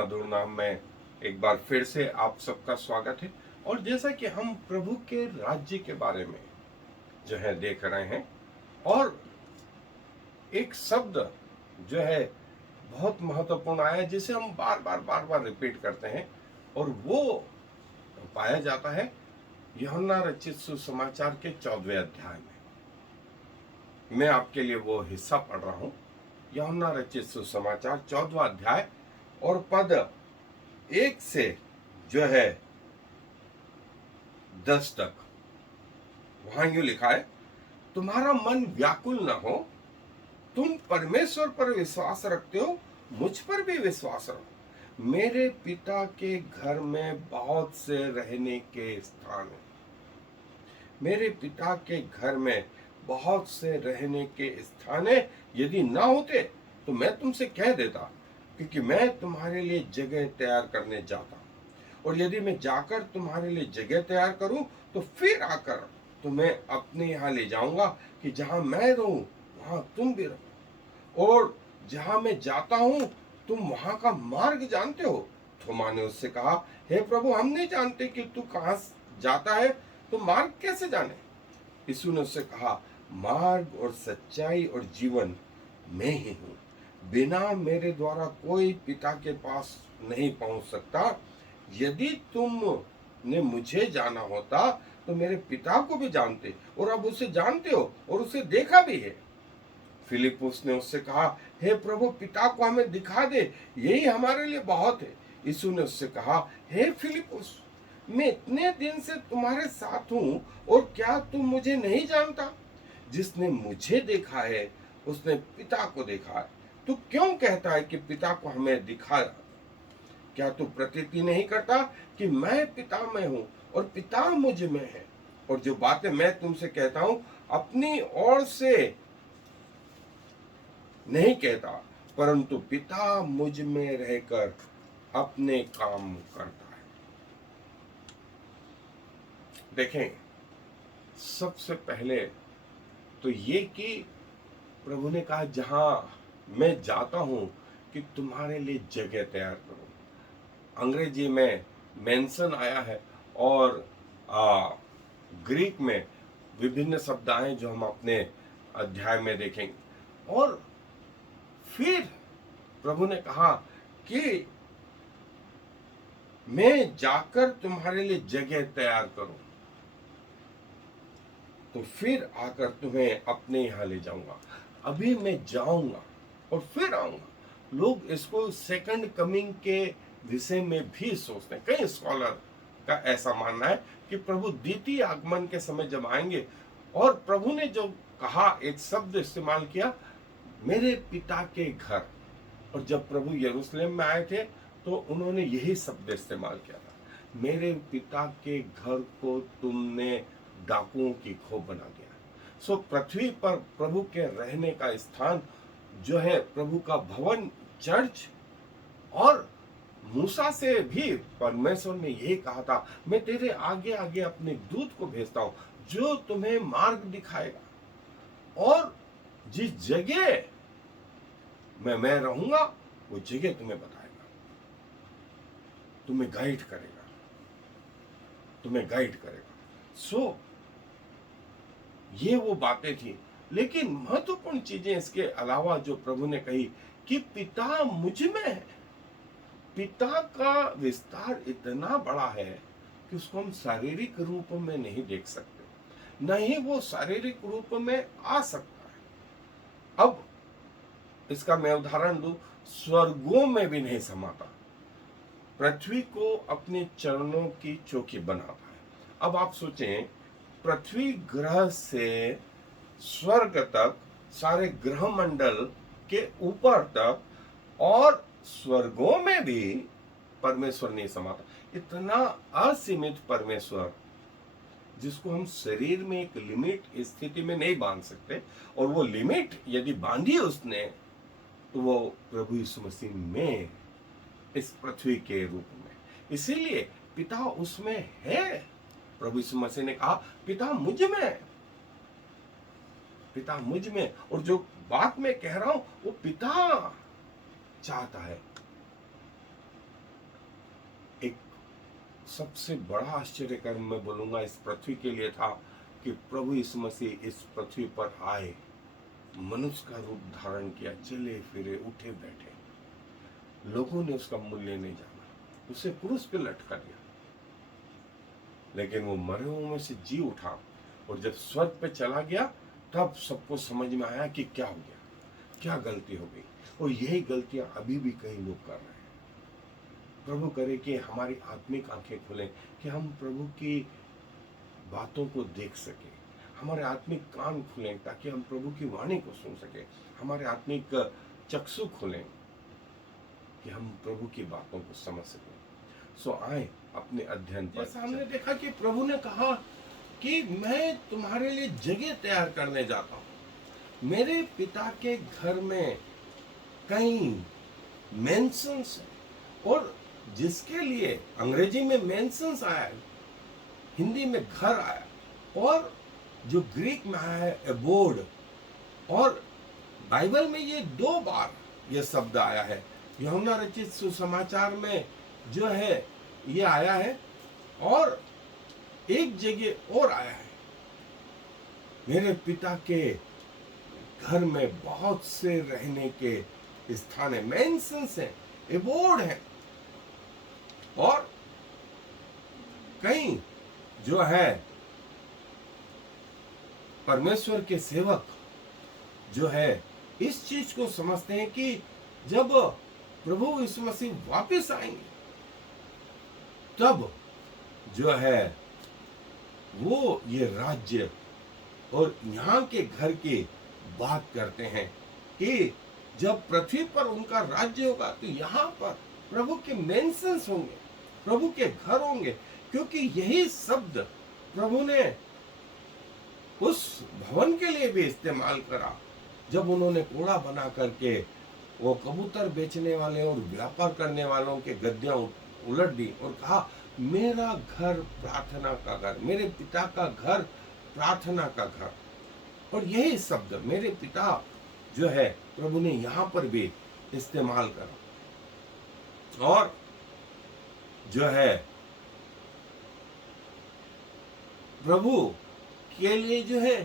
मधुर नाम में एक बार फिर से आप सबका स्वागत है। और जैसा कि हम प्रभु के राज्य के बारे में जो है देख रहे हैं, और एक शब्द जो है बहुत महत्वपूर्ण आया है जिसे हम बार बार रिपीट करते हैं, और वो पाया जाता है यूहन्ना रचित सुसमाचार के 14वें अध्याय में। मैं आपके लिए वो हिस्सा पढ़ रहा हूं, यूहन्ना रचित सुसमाचार 14वां अध्याय और पद 1 से जो है 10 तक। वहां यूं लिखा है, तुम्हारा मन व्याकुल न हो, तुम परमेश्वर पर विश्वास रखते हो, मुझ पर भी विश्वास रखो। मेरे पिता के घर में बहुत से रहने के स्थान हैं। मेरे पिता के घर में बहुत से रहने के स्थान हैं। यदि ना होते तो मैं तुमसे कह देता, क्योंकि मैं तुम्हारे लिए जगह तैयार करने जाता हूं। और यदि मैं जाकर तुम्हारे लिए जगह तैयार करूं तो फिर आकर तुम्हें अपने यहाँ ले जाऊंगा, कि जहां मैं रहूं वहां तुम भी रहो। और जहां मैं जाता हूं तुम वहां का मार्ग जानते हो। थोमा ने उससे कहा, हे प्रभु, हम नहीं जानते कि तू कहां जाता है, तो मार्ग कैसे जाने? यीशु ने उससे कहा, मार्ग और सच्चाई और जीवन मैं ही हूं। बिना मेरे द्वारा कोई पिता के पास नहीं पहुंच सकता। यदि तुम ने मुझे जाना होता तो मेरे पिता को भी जानते, और अब उसे जानते हो और उसे देखा भी है। फिलिपुस ने उससे कहा, हे प्रभु, पिता को हमें दिखा दे, यही हमारे लिए बहुत है। यीशु ने उससे कहा, हे फिलिपुस, मैं इतने दिन से तुम्हारे साथ हूं, और क्या तुम मुझे नहीं जानता? जिसने मुझे देखा है उसने पिता को देखा है। तू क्यों कहता है कि पिता को हमें दिखा? क्या तू प्रतीति नहीं करता कि मैं पिता में हूं और पिता मुझ में है? और जो बातें मैं तुमसे कहता हूं अपनी ओर से नहीं कहता, परंतु पिता मुझ में रहकर अपने काम करता है। देखें, सबसे पहले तो ये कि प्रभु ने कहा, जहां मैं जाता हूं कि तुम्हारे लिए जगह तैयार करूं। अंग्रेजी में मेंशन आया है, और ग्रीक में विभिन्न शब्द आए जो हम अपने अध्याय में देखेंगे। और फिर प्रभु ने कहा कि मैं जाकर तुम्हारे लिए जगह तैयार करूं, तो फिर आकर तुम्हें अपने यहां ले जाऊंगा। अभी मैं जाऊंगा और फिर आऊंगा। लोग इसको सेकंड कमिंग के विषय में भी सोचते हैं। कई स्कॉलर का ऐसा मानना है कि प्रभु द्वितीय आगमन के समय जब आएंगे, और प्रभु ने जो कहा, एक शब्द इस्तेमाल किया, मेरे पिता के घर। और जब प्रभु यरूशलेम में आए थे तो उन्होंने यही शब्द इस्तेमाल किया था, मेरे पिता के घर को तुमने डाकुओं की खोप बना दिया। सो पृथ्वी पर प्रभु के रहने का स्थान जो है प्रभु का भवन, चर्च। और मूसा से भी परमेश्वर ने यही कहा था, मैं तेरे आगे आगे अपने दूत को भेजता हूं जो तुम्हें मार्ग दिखाएगा, और जिस जगह मैं रहूंगा वो जगह तुम्हें बताएगा, तुम्हें गाइड करेगा, तुम्हें गाइड करेगा। सो ये वो बातें थी। लेकिन महत्वपूर्ण चीजें इसके अलावा जो प्रभु ने कही, कि पिता मुझ में है। पिता का विस्तार इतना बड़ा है कि उसको हम शारीरिक रूप में नहीं देख सकते, न ही वो शारीरिक रूप में आ सकता है। अब इसका मैं उदाहरण दूं, स्वर्गों में भी नहीं समाता, पृथ्वी को अपने चरणों की चौकी बनाता है। अब आप सोचें, पृथ्वी ग्रह से स्वर्ग तक, सारे ग्रह मंडल के ऊपर तक, और स्वर्गों में भी परमेश्वर नहीं समाता। इतना असीमित परमेश्वर, जिसको हम शरीर में एक लिमिट स्थिति में नहीं बांध सकते, और वो लिमिट यदि बांधी उसने तो वो प्रभु यीशु मसीह में, इस पृथ्वी के रूप में। इसीलिए पिता उसमें है। प्रभु यीशु मसीह ने कहा, पिता मुझ में है, पिता मुझ में। और जो बात मैं कह रहा हूं वो पिता चाहता है। एक सबसे बड़ा आश्चर्य मैं बोलूंगा इस पृथ्वी के लिए था कि प्रभु यीशु मसीह इस पृथ्वी पर आए, मनुष्य का रूप धारण किया, चले फिरे, उठे बैठे। लोगों ने उसका मूल्य नहीं जाना, उसे क्रूस पे लटका दिया, लेकिन वो मरे हुओं में से जी उठा और जब स्वर्ग पे चला गया तब सबको समझ में आया कि क्या हो गया, क्या गलती हो गई। और यही गलतियां अभी भी कई लोग कर रहे हैं। प्रभु करे कि हमारी आत्मिक आंखें खुलें कि हम प्रभु की बातों को देख सके, हमारे आत्मिक कान खुलें ताकि हम प्रभु की वाणी को सुन सके, हमारे आत्मिक चक्षु खुलें कि हम प्रभु की बातों को समझ सकें। सो आए अपने अध्ययन पर। जैसा हमने देखा कि प्रभु ने कहा कि मैं तुम्हारे लिए जगह तैयार करने जाता हूं। मेरे पिता के घर में कई मेंशंस हैं, और जिसके लिए अंग्रेजी में मेंशंस आया है, हिंदी में घर आया, और जो ग्रीक में आया है एबोर्ड, और बाइबल में ये 2 बार ये शब्द आया है। यूहन्ना रचित सुसमाचार में जो है ये आया है, और एक जगह और आया है, मेरे पिता के घर में बहुत से रहने के स्थान है, मेंशंस है, एबोर्ड है। और कई जो है परमेश्वर के सेवक जो है इस चीज को समझते हैं कि जब प्रभु यीशु मसीह वापस आएंगे तब जो है वो ये राज्य और यहाँ के घर की बात करते हैं कि जब पृथ्वी पर उनका राज्य होगा तो यहाँ पर प्रभु के मेंशंस होंगे, प्रभु के घर होंगे, क्योंकि यही शब्द प्रभु ने उस भवन के लिए भी इस्तेमाल करा जब उन्होंने कूड़ा बना करके वो कबूतर बेचने वाले और व्यापार करने वालों के गद्दियां उलट दी और कहा मेरा घर प्रार्थना का घर, मेरे पिता का घर प्रार्थना का घर। और यही शब्द मेरे पिता जो है प्रभु ने यहां पर भी इस्तेमाल करा। और जो है प्रभु के लिए जो है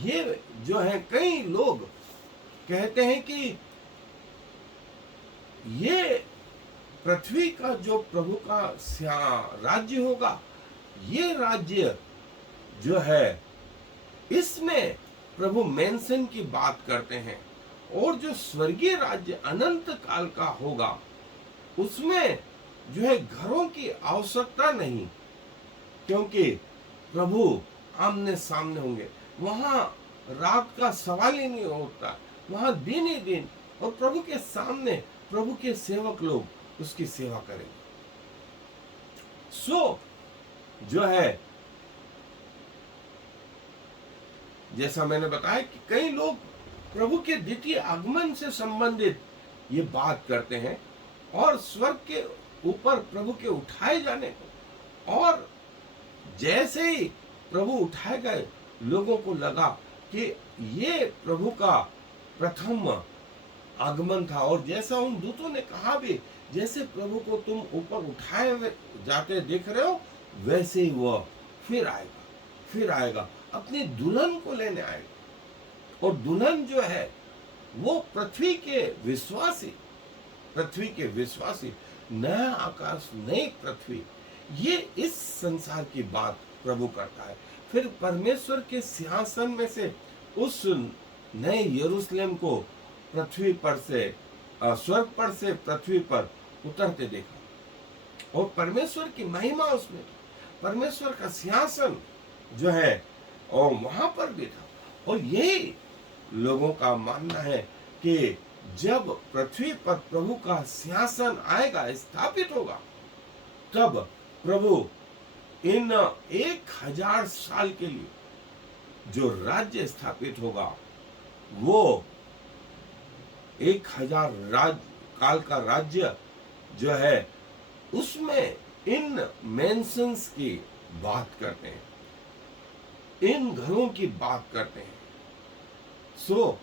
ये जो है कई लोग कहते हैं कि ये पृथ्वी का जो प्रभु का राज्य होगा, ये राज्य जो है इसमें प्रभु मेंशन की बात करते हैं, और जो स्वर्गीय राज्य अनंत काल का होगा उसमें जो है घरों की आवश्यकता नहीं, क्योंकि प्रभु आमने सामने होंगे, वहां रात का सवाल ही नहीं होता, वहां दिन ही दिन, और प्रभु के सामने प्रभु के सेवक लोग उसकी सेवा करेंगे। सो जो है जैसा मैंने बताया कि कई लोग प्रभु के द्वितीय आगमन से संबंधित ये बात करते हैं और स्वर्ग के ऊपर प्रभु के उठाए जाने को, और जैसे ही प्रभु उठाए गए लोगों को लगा कि ये प्रभु का प्रथम आगमन था, और जैसा उन दूतों ने कहा भी जैसे प्रभु को तुम ऊपर उठाए जाते देख रहे हो वैसे ही वह फिर आएगा अपनी दुल्हन को लेने आएगा। और दुल्हन जो है वो पृथ्वी के विश्वासी नया आकाश नई पृथ्वी, ये इस संसार की बात प्रभु करता है। फिर परमेश्वर के सिंहासन में से उस नए यरूशलेम को पृथ्वी पर से स्वर्ग पर से पृथ्वी पर उतरते देखा, और परमेश्वर की महिमा उसमें, परमेश्वर का सिंहासन जो है और वहां पर भी था। और यही लोगों का मानना है कि जब पृथ्वी पर प्रभु का सिंहासन आएगा, स्थापित होगा, तब प्रभु इन 1000 साल के लिए जो राज्य स्थापित होगा वो 1000 काल का राज्य जो है उसमें इन मेंशंस की बात करते हैं, इन घरों की बात करते हैं। सो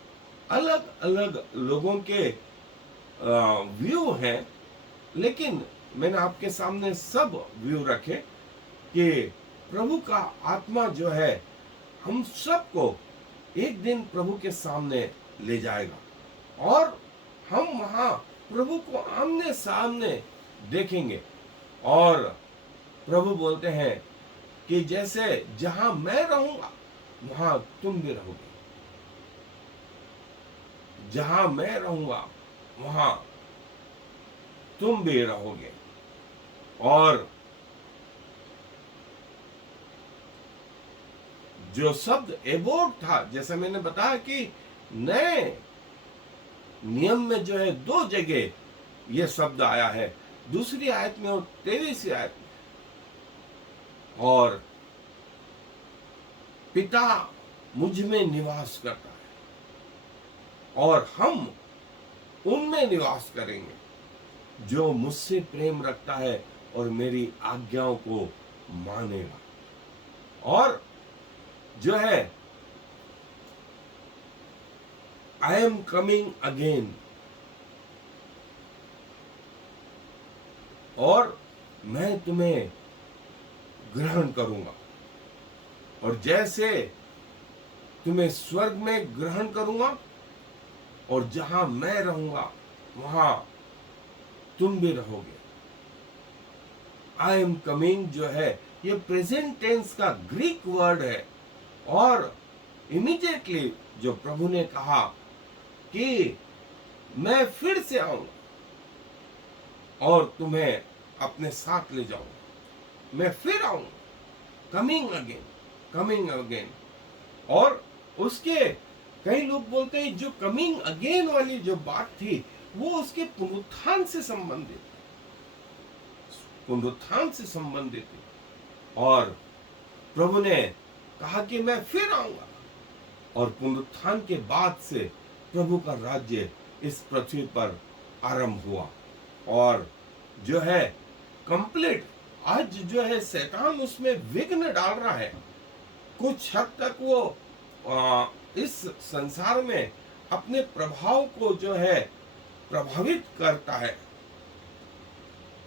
अलग अलग लोगों के व्यू हैं, लेकिन मैंने आपके सामने सब व्यू रखे कि प्रभु का आत्मा जो है हम सबको एक दिन प्रभु के सामने ले जाएगा और हम वहां प्रभु को आमने सामने देखेंगे। और प्रभु बोलते हैं कि जैसे जहां मैं रहूंगा वहां तुम भी रहोगे, जहां मैं रहूंगा वहां तुम भी रहोगे। और जो शब्द एबोर्ड था, जैसा मैंने बताया कि नए नियम में जो है 2 जगह यह शब्द आया है, दूसरी आयत में और 23वीं आयत में। और पिता मुझ में निवास करता है और हम उनमें निवास करेंगे, जो मुझसे प्रेम रखता है और मेरी आज्ञाओं को मानेगा। और जो है आई एम कमिंग अगेन, और मैं तुम्हें ग्रहण करूंगा, और जैसे तुम्हें स्वर्ग में ग्रहण करूंगा और जहां मैं रहूंगा वहां तुम भी रहोगे। आई एम कमिंग जो है ये प्रेजेंट टेंस का ग्रीक वर्ड है, और इमीडिएटली जो प्रभु ने कहा कि मैं फिर से आऊंगा और तुम्हें अपने साथ ले जाऊंगा, मैं फिर आऊंगा, कमिंग अगेन, कमिंग अगेन। और उसके कई लोग बोलते हैं जो कमिंग अगेन वाली जो बात थी वो उसके पुनरुत्थान से संबंधित, पुनरुत्थान से संबंधित है। और प्रभु ने कहा कि मैं फिर आऊंगा, और पुनरुत्थान के बाद से प्रभु का राज्य इस पृथ्वी पर आरंभ हुआ। और जो है कंप्लीट, आज जो है शैतान उसमें विघ्न डाल रहा है, कुछ हद तक वो इस संसार में अपने प्रभाव को जो है प्रभावित करता है,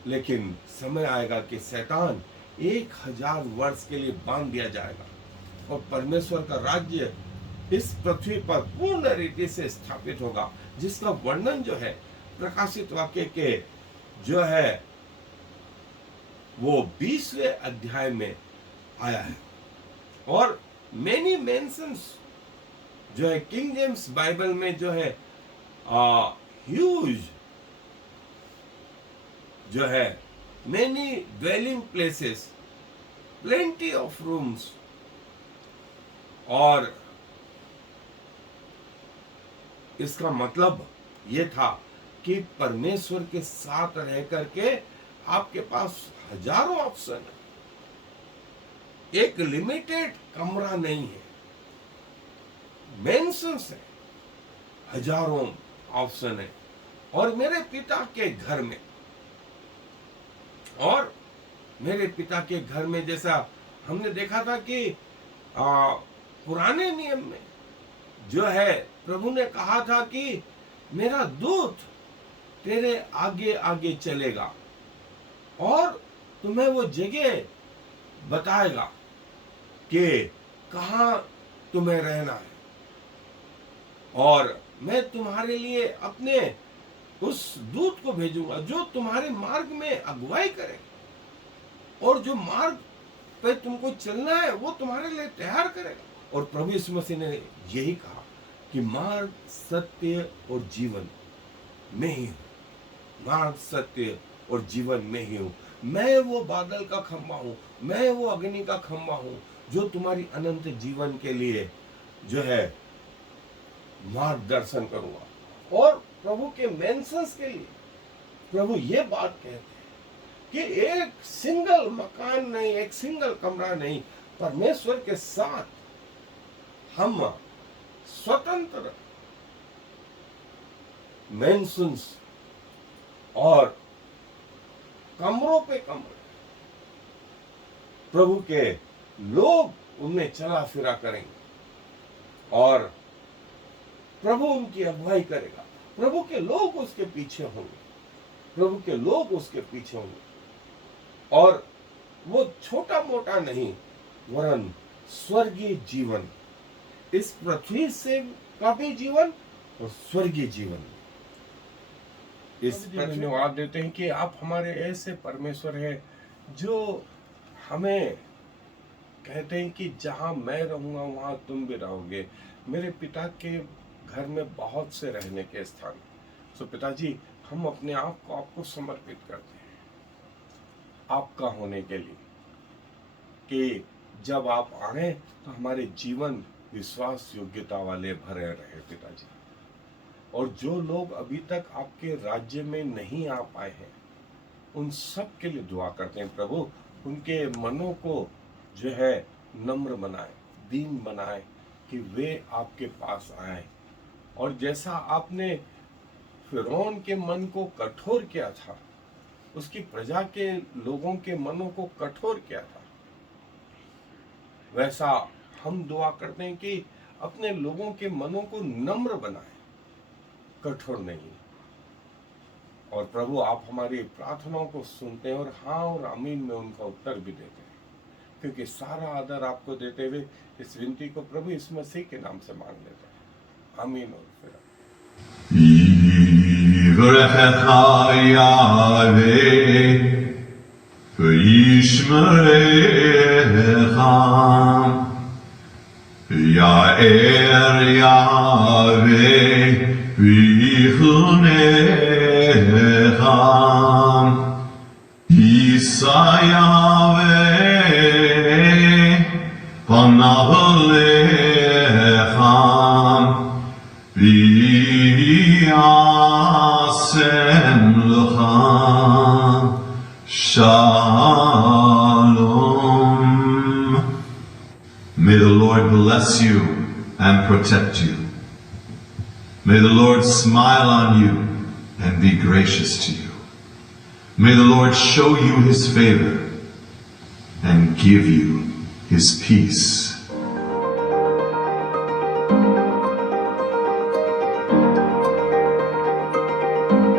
लेकिन समय आएगा कि शैतान 1000 वर्ष के लिए बांध दिया जाएगा और परमेश्वर का राज्य इस पृथ्वी पर पूर्ण रीति से स्थापित होगा, जिसका वर्णन जो है प्रकाशित वाक्य के जो है वो 20वें अध्याय में आया है। और मेनी मेंशंस जो है किंग जेम्स बाइबल में जो है ह्यूज जो है many dwelling places, plenty of rooms, और इसका मतलब ये था कि परमेश्वर के साथ रह करके आपके पास हजारों ऑप्शन है, एक लिमिटेड कमरा नहीं है, मेंशंस है, हजारों ऑप्शन है। और मेरे पिता के घर में, और मेरे पिता के घर में जैसा हमने देखा था कि पुराने नियम में जो है प्रभु ने कहा था कि मेरा दूत तेरे आगे आगे चलेगा और तुम्हें वो जगह बताएगा कि कहां तुम्हें रहना है, और मैं तुम्हारे लिए अपने उस दूत को भेजूंगा जो तुम्हारे मार्ग में अगुवाई करेगा, और जो मार्ग पे तुमको चलना है वो तुम्हारे लिए तैयार करेगा। और प्रभु यीशु मसीह ने यही कहा कि मार्ग, सत्य और जीवन में ही हूं, मार्ग, सत्य और जीवन में ही हूं। मैं वो बादल का खंभा हूं, मैं वो अग्नि का खंभा हूं जो तुम्हारी अनंत जीवन के लिए जो है मार्गदर्शन करूंगा। और प्रभु के मेंशंस के लिए प्रभु ये बात कहते हैं कि एक सिंगल मकान नहीं, एक सिंगल कमरा नहीं, परमेश्वर के साथ हम स्वतंत्र मेंशंस और कमरों पे कमरे, प्रभु के लोग उनमें चला फिरा करेंगे और प्रभु उनकी अगुवाई करेगा, प्रभु के लोग उसके पीछे होंगे। प्रभु के लोग उसके पीछे होंगे, और वो छोटा मोटा नहीं वरन स्वर्गीय जीवन, इस पृथ्वी से का भी जीवन और स्वर्गीय जीवन। इस धन्यवाद देते हैं कि आप हमारे ऐसे परमेश्वर हैं जो हमें कहते हैं कि जहां मैं रहूंगा वहां तुम भी रहोगे। मेरे पिता के घर में बहुत से रहने के स्थान। सो पिताजी, हम अपने आप को आपको समर्पित करते हैं आपका होने के लिए, कि जब आप आए तो हमारे जीवन विश्वास योग्यता वाले भरे रहे पिताजी। और जो लोग अभी तक आपके राज्य में नहीं आ पाए हैं उन सब के लिए दुआ करते हैं प्रभु, उनके मनों को जो है नम्र बनाए, दीन बनाए, कि वे आपके पास आए। और जैसा आपने फिरौन के मन को कठोर किया था, उसकी प्रजा के लोगों के मनों को कठोर किया था, वैसा हम दुआ करते हैं कि अपने लोगों के मनों को नम्र बनाए, कठोर नहीं। और प्रभु, आप हमारी प्रार्थनाओं को सुनते हैं और हाँ और आमीन में उनका उत्तर भी देते हैं, क्योंकि सारा आदर आपको देते हुए इस विनती को प्रभु इस मसीह के नाम से मांग लेते हैं। आमीन। और फिर May the Lord bless you and protect you. May the Lord smile on you and be gracious to you. May the Lord show you his favor and give you his peace.